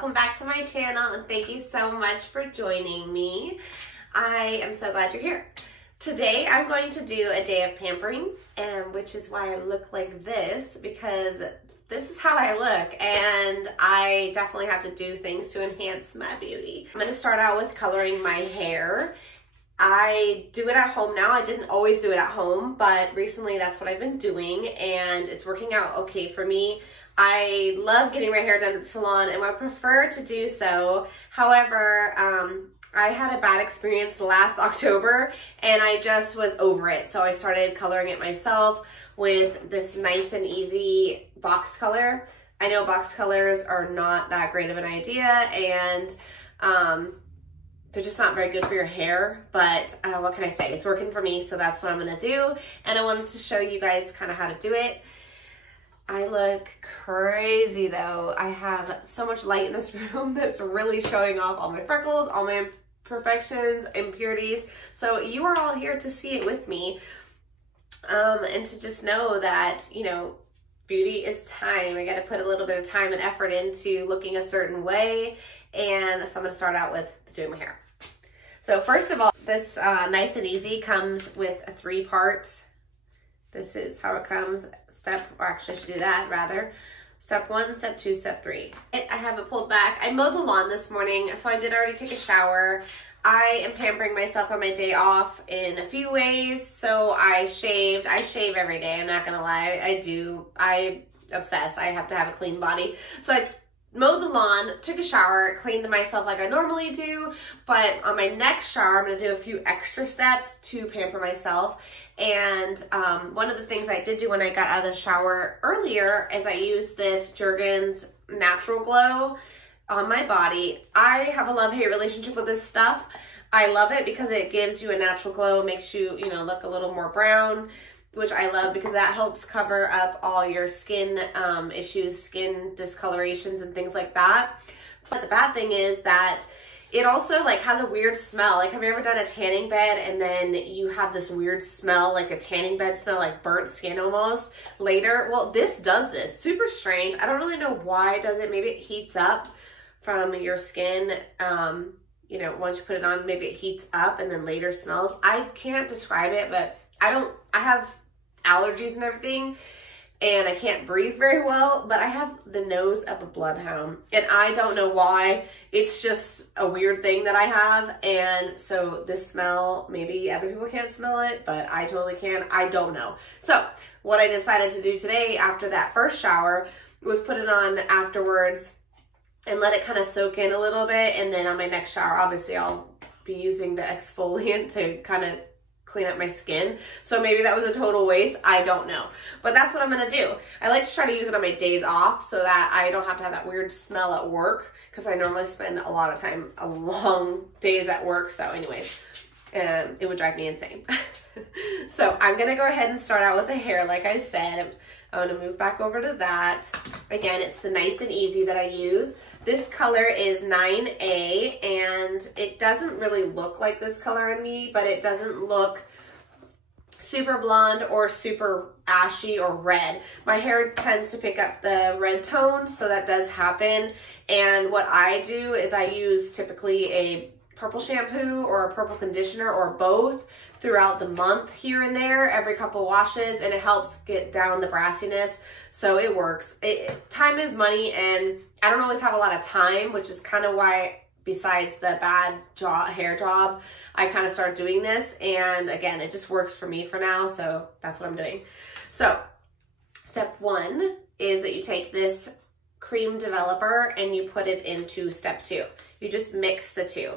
welcome back to my channel and thank you so much for joining me. I am so glad you're here. Today I'm going to do a day of pampering, which is why I look like this, because this is how I look and I definitely have to do things to enhance my beauty. I'm going to start out with coloring my hair. I do it at home now. I didn't always do it at home, but recently that's what I've been doing and it's working out okay for me. I love getting my hair done at the salon and I prefer to do so. However, I had a bad experience last October and I just was over it. So I started coloring it myself with this nice and easy box color. I know box colors are not that great of an idea and they're just not very good for your hair, but what can I say? It's working for me, so that's what I'm gonna do. And I wanted to show you guys kind of how to do it. I look crazy though. I have so much light in this room that's really showing off all my freckles, all my imperfections, impurities. So you are all here to see it with me and to just know that, you know, beauty is time. I got to put a little bit of time and effort into looking a certain way. And so I'm going to start out with doing my hair. So first of all, this nice and easy comes with a 3-part. This is how it comes. Or actually I should do that rather. Step 1, step 2, step 3. I have it pulled back. I mowed the lawn this morning, so I did already take a shower. I am pampering myself on my day off in a few ways. So I shaved. I shave every day, I'm not gonna lie. I do. I obsess. I have to have a clean body. So I mowed the lawn, took a shower, cleaned myself like I normally do, but on my next shower, I'm gonna do a few extra steps to pamper myself. And one of the things I did do when I got out of the shower earlier is I used this Jergens Natural Glow on my body. I have a love-hate relationship with this stuff. I love it because it gives you a natural glow, makes you, you know, look a little more brown, which I love because that helps cover up all your skin issues, skin discolorations and things like that. But the bad thing is that it also like has a weird smell. Like, have you ever done a tanning bed and then you have this weird smell, like a tanning bed smell, like burnt skin almost later? Well, this does this. Super strange. I don't really know why it does it. Maybe it heats up from your skin. You know, once you put it on, maybe it heats up and then later smells. I can't describe it, but I have allergies and everything and I can't breathe very well, but I have the nose of a bloodhound and I don't know why. It's just a weird thing that I have. And so this smell, maybe other people can't smell it, but I totally can. I don't know. So what I decided to do today after that first shower was put it on afterwards and let it kind of soak in a little bit. And then on my next shower, obviously I'll be using the exfoliant to kind of clean up my skin. So maybe that was a total waste. I don't know. But that's what I'm going to do. I like to try to use it on my days off so that I don't have to have that weird smell at work, because I normally spend a lot of time, long days at work. So anyways, it would drive me insane. So I'm going to go ahead and start out with the hair. Like I said, I'm going to move back over to that. Again, it's the nice and easy that I use. This color is 9A and it doesn't really look like this color on me, but it doesn't look super blonde or super ashy or red. My hair tends to pick up the red tones, so that does happen. And what I do is I use typically a purple shampoo or a purple conditioner or both throughout the month here and there, every couple washes, and it helps get down the brassiness. So it works. Time is money and I don't always have a lot of time, which is kind of why, besides the bad hair job, I kind of started doing this. And again, it just works for me for now. So that's what I'm doing. So step 1 is that you take this cream developer and you put it into step 2. You just mix the two.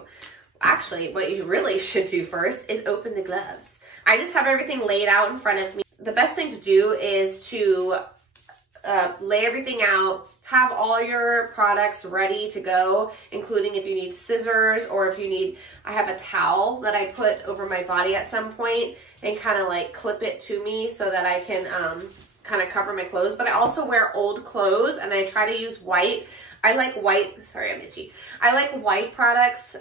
Actually, what you really should do first is open the gloves. I just have everything laid out in front of me. The best thing to do is to lay everything out, have all your products ready to go, including if you need scissors or if you need, I have a towel that I put over my body at some point and kind of like clip it to me so that I can kind of cover my clothes. But I also wear old clothes and I try to use white. I like white, sorry, I'm itchy. I like white products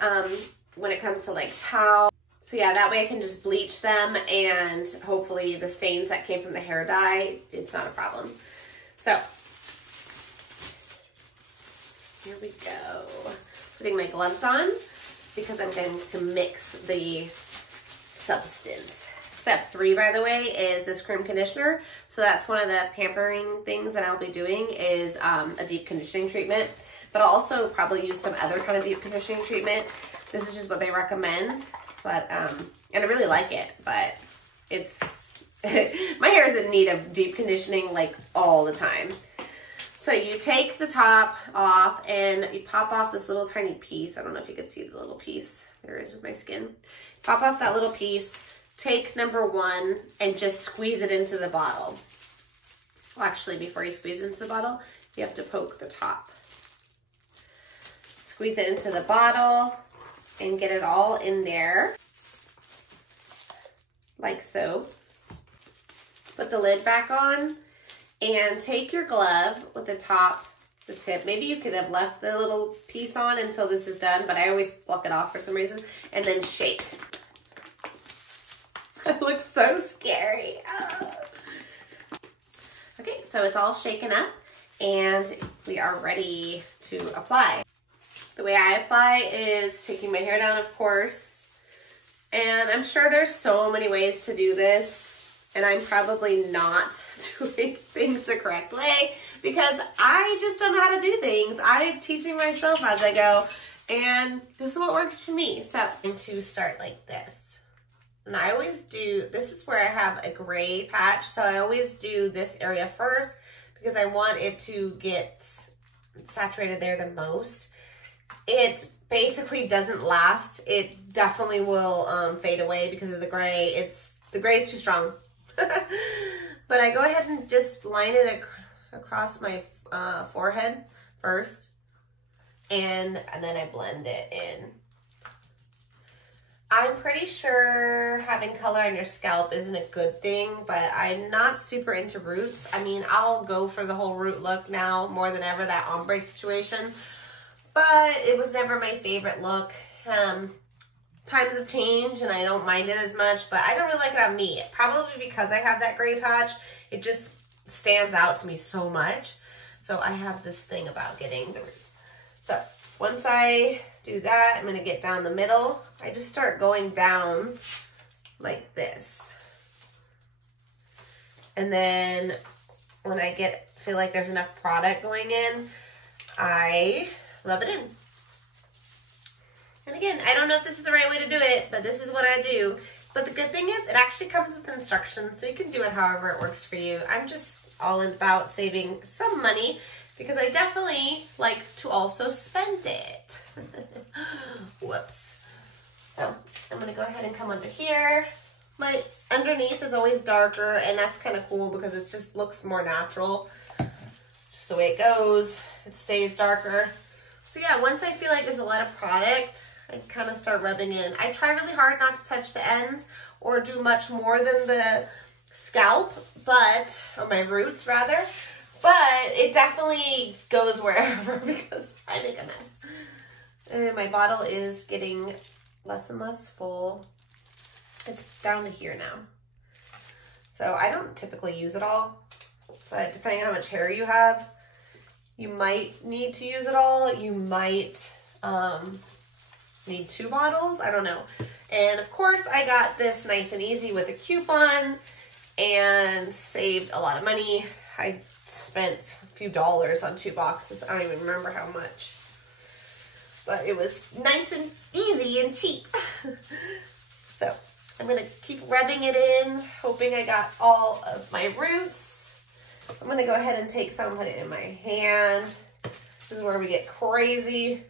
when it comes to like towel. So yeah, that way I can just bleach them and hopefully the stains that came from the hair dye, it's not a problem. So Here we go. Putting my gloves on because I'm going to mix the substance. Step 3, by the way, is this cream conditioner. So that's one of the pampering things that I'll be doing is a deep conditioning treatment. But I'll also probably use some other kind of deep conditioning treatment. This is just what they recommend. But, and I really like it, but it's, my hair is in need of deep conditioning like all the time. So you take the top off and you pop off this little tiny piece. I don't know if you can see the little piece. There it is with my skin. Pop off that little piece. Take number 1 and just squeeze it into the bottle. Well, actually, before you squeeze it into the bottle, you have to poke the top. Squeeze it into the bottle and get it all in there, like so. Put the lid back on and take your glove with the tip. Maybe you could have left the little piece on until this is done, but I always pluck it off for some reason, and then shake. It looks so scary. Oh. Okay, so it's all shaken up and we are ready to apply. The way I apply is taking my hair down, of course, and I'm sure there's so many ways to do this, and I'm probably not doing things the correct way because I just don't know how to do things. I'm teaching myself as I go, and this is what works for me. So I'm going to start like this. And I always do, this is where I have a gray patch, so I always do this area first because I want it to get saturated there the most. It basically doesn't last. It definitely will fade away because of the gray. The gray is too strong. But I go ahead and just line it across my forehead first, and then I blend it in. I'm pretty sure having color on your scalp isn't a good thing, but I'm not super into roots. I mean, I'll go for the whole root look now more than ever, that ombre situation, but it was never my favorite look. Times have changed and I don't mind it as much, but I don't really like it on me. Probably because I have that gray patch, it just stands out to me so much. So I have this thing about getting the roots. So once I do that, I'm gonna get down the middle. I just start going down like this. And then when I feel like there's enough product going in, I rub it in. And again, I don't know if this is the right way to do it, but this is what I do. But the good thing is it actually comes with instructions, so you can do it however it works for you. I'm just all about saving some money because I definitely like to also spend it. Whoops. So I'm gonna go ahead and come under here. My underneath is always darker, and that's kind of cool because it just looks more natural. Just the way it goes, it stays darker. So yeah, once I feel like there's a lot of product, I kind of start rubbing in. I try really hard not to touch the ends or do much more than the scalp, or my roots rather, but it definitely goes wherever because I make a mess. And my bottle is getting less and less full. It's down to here now. So I don't typically use it all, but depending on how much hair you have, you might need to use it all. You might need 2 bottles, I don't know. And of course I got this nice and easy with a coupon and saved a lot of money. I spent a few dollars on 2 boxes. I don't even remember how much, but it was nice and easy and cheap. So I'm gonna keep rubbing it in, hoping I got all of my roots. I'm gonna go ahead and take some and put it in my hand. This is where we get crazy.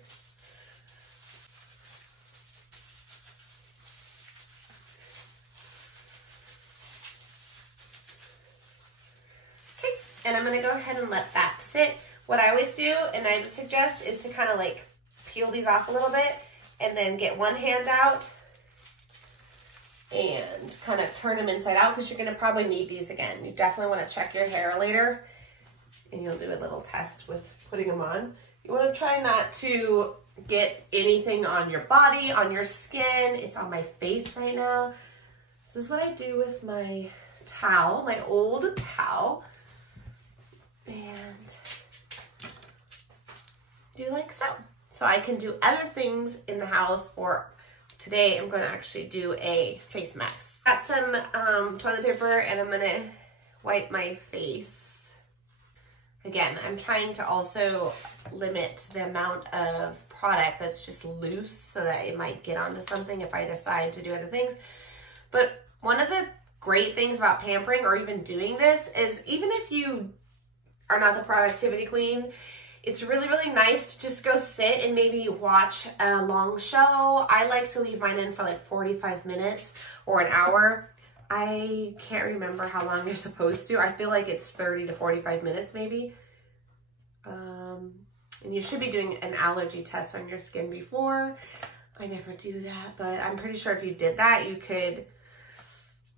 Okay, and I'm gonna go ahead and let that sit. What I always do, and I would suggest, is to kind of like peel these off a little bit and then get one hand out and kind of turn them inside out because you're going to probably need these again. You definitely want to check your hair later, and you'll do a little test with putting them on. You want to try not to get anything on your body, on your skin. It's on my face right now. So this is what I do with my towel, my old towel. And do like so. So I can do other things in the house, or today I'm gonna actually do a face mask. Got some toilet paper and I'm gonna wipe my face. Again, I'm trying to also limit the amount of product that's just loose so that it might get onto something if I decide to do other things. But one of the great things about pampering or even doing this is even if you are not the productivity queen, it's really, really nice to just go sit and maybe watch a long show. I like to leave mine in for like 45 minutes or an hour. I can't remember how long you're supposed to. I feel like it's 30 to 45 minutes maybe. And you should be doing an allergy test on your skin before. I never do that, but I'm pretty sure if you did that, you could,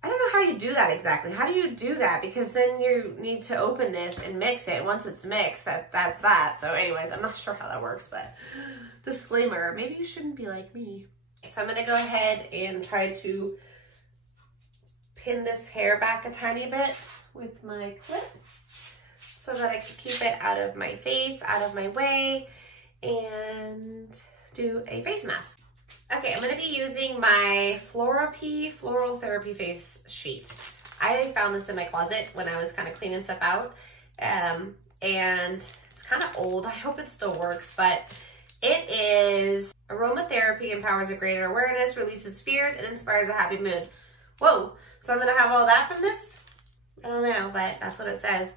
I don't know how you do that exactly. How do you do that? Because then you need to open this and mix it. Once it's mixed, that's that. So anyways, I'm not sure how that works, but disclaimer, maybe you shouldn't be like me. So I'm gonna go ahead and try to pin this hair back a tiny bit with my clip so that I can keep it out of my face, out of my way, and do a face mask. Okay, I'm gonna be using my Floral Therapy face sheet. I found this in my closet when I was kind of cleaning stuff out, and it's kind of old. I hope it still works, but it is aromatherapy, empowers a greater awareness, releases fears, and inspires a happy mood. Whoa, so I'm gonna have all that from this? I don't know, but that's what it says.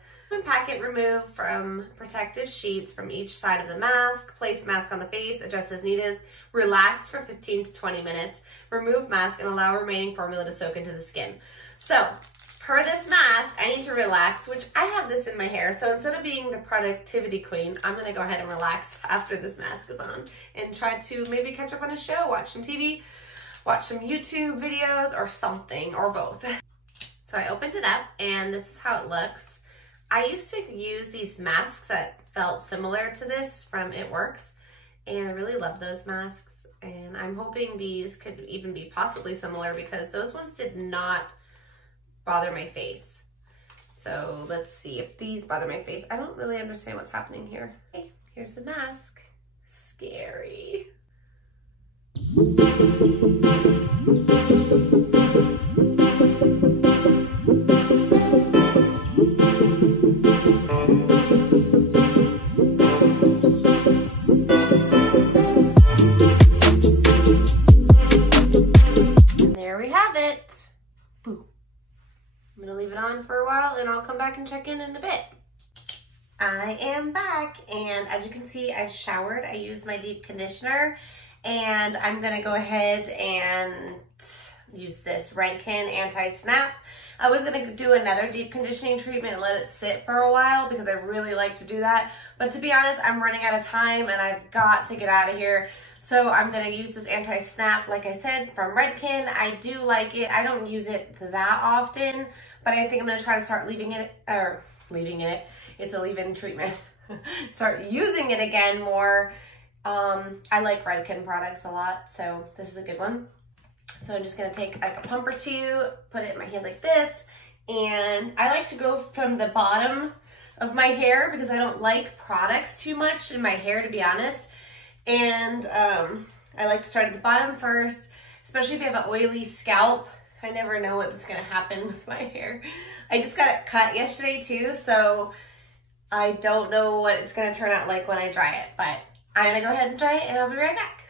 Packet, remove from protective sheets from each side of the mask, place mask on the face, adjust as needed, relax for 15 to 20 minutes, remove mask, and allow remaining formula to soak into the skin. So, per this mask, I need to relax, which I have this in my hair, so instead of being the productivity queen, I'm gonna go ahead and relax after this mask is on and try to maybe catch up on a show, watch some TV, watch some YouTube videos, or something, or both. So I opened it up, and this is how it looks. I used to use these masks that felt similar to this from It Works, and I really love those masks, and I'm hoping these could even be possibly similar because those ones did not bother my face. So let's see if these bother my face. I don't really understand what's happening here. Okay, here's the mask. Scary. For a while and I'll come back and check in a bit. I am back, and as you can see, I've showered. I used my deep conditioner, and I'm gonna go ahead and use this Redken Anti-Snap. I was gonna do another deep conditioning treatment and let it sit for a while because I really like to do that, but to be honest, I'm running out of time and I've got to get out of here. So I'm gonna use this Anti-Snap, like I said, from Redken. I do like it. I don't use it that often, but I think I'm gonna try to start leaving it, it's a leave-in treatment. Start using it again more. I like Redken products a lot, so this is a good one. So I'm just gonna take like a pump or two, put it in my hand like this, and I like to go from the bottom of my hair because I don't like products too much in my hair, to be honest. And I like to start at the bottom first, especially if you have an oily scalp. I never know what's gonna happen with my hair. I just got it cut yesterday too, so I don't know what it's gonna turn out like when I dry it, but I'm gonna go ahead and dry it and I'll be right back.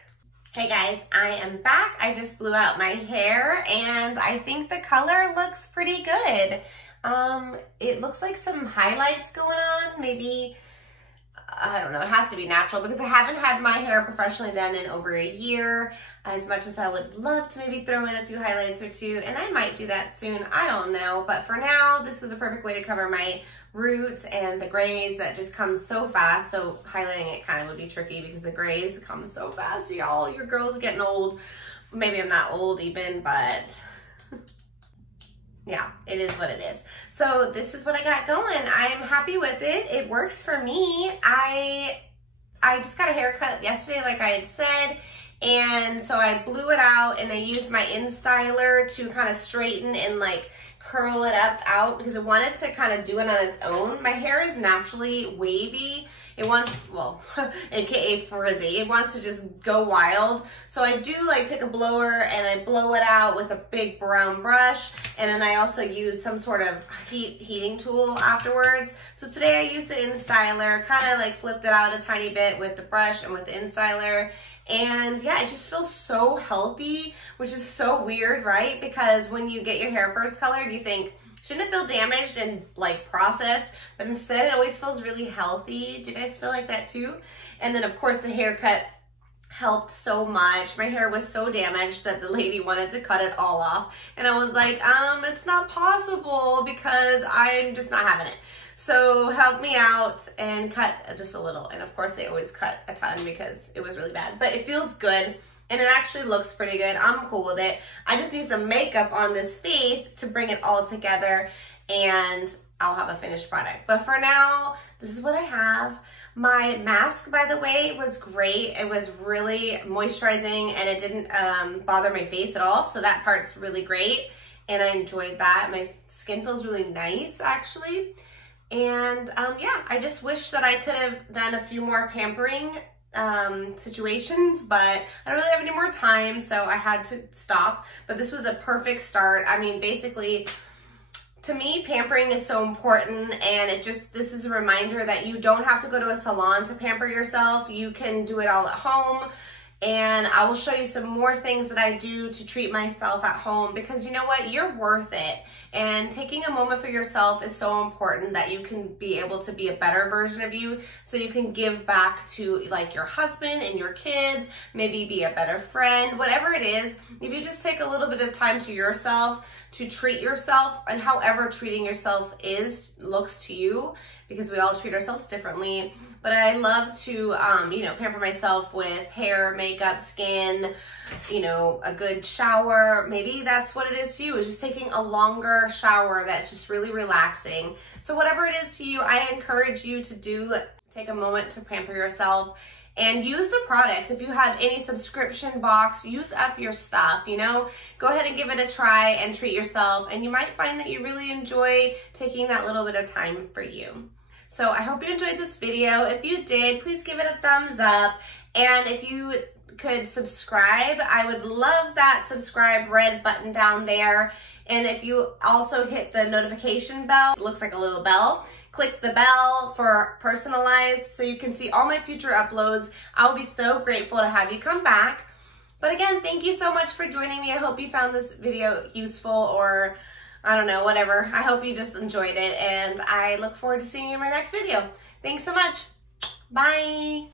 Hey guys, I am back. I just blew out my hair and I think the color looks pretty good. It looks like some highlights going on, maybe, I don't know, it has to be natural because I haven't had my hair professionally done in over a year, as much as I would love to maybe throw in a few highlights or two, and I might do that soon, I don't know. But for now, this was a perfect way to cover my roots and the grays that just come so fast. So highlighting it kind of would be tricky because the grays come so fast, y'all. Your girl's getting old. Maybe I'm not old even, but yeah, it is what it is. So this is what I got going. I'm happy with it. It works for me. I just got a haircut yesterday, like I had said, and so I blew it out and I used my InStyler to kind of straighten and like curl it up out because I wanted to kind of do it on its own. My hair is naturally wavy. it wants, well, AKA frizzy, it wants to just go wild. So I do like take a blower and I blow it out with a big brown brush. And then I also use some sort of heating tool afterwards. So today I used the InStyler, kind of like flipped it out a tiny bit with the brush and with the InStyler. And yeah, it just feels so healthy, which is so weird, right? Because when you get your hair first colored, you think, shouldn't it feel damaged and like processed? But instead it always feels really healthy. Do you guys feel like that too? And then of course the haircut helped so much. My hair was so damaged that the lady wanted to cut it all off. And I was like, it's not possible because I'm just not having it. So help me out and cut just a little. And of course they always cut a ton because it was really bad, but it feels good. And it actually looks pretty good. I'm cool with it. I just need some makeup on this face to bring it all together and I'll have a finished product. But for now, this is what I have. My mask, by the way, was great. It was really moisturizing and it didn't bother my face at all. So that part's really great. And I enjoyed that. My skin feels really nice, actually. And yeah, I just wish that I could have done a few more pampering situations, but I don't really have any more time, so I had to stop. But this was a perfect start. I mean, basically, to me, pampering is so important, and this is a reminder that you don't have to go to a salon to pamper yourself. You can do it all at home. And I will show you some more things that I do to treat myself at home because you know what? You're worth it. And taking a moment for yourself is so important that you can be able to be a better version of you so you can give back to like your husband and your kids, maybe be a better friend, whatever it is. If you just take a little bit of time to yourself to treat yourself and however treating yourself looks to you, because we all treat ourselves differently. But I love to, you know, pamper myself with hair, makeup, skin, you know, a good shower. Maybe that's what it is to you, is just taking a longer shower that's just really relaxing. So whatever it is to you, I encourage you to take a moment to pamper yourself and use the products. If you have any subscription box, use up your stuff, you know, go ahead and give it a try and treat yourself. And you might find that you really enjoy taking that little bit of time for you. So I hope you enjoyed this video. If you did, please give it a thumbs up. And if you could subscribe, I would love that subscribe red button down there. And if you also hit the notification bell, it looks like a little bell, click the bell for personalized so you can see all my future uploads. I'll be so grateful to have you come back. But again, thank you so much for joining me. I hope you found this video useful, or I don't know, whatever. I hope you just enjoyed it, and I look forward to seeing you in my next video. Thanks so much. Bye.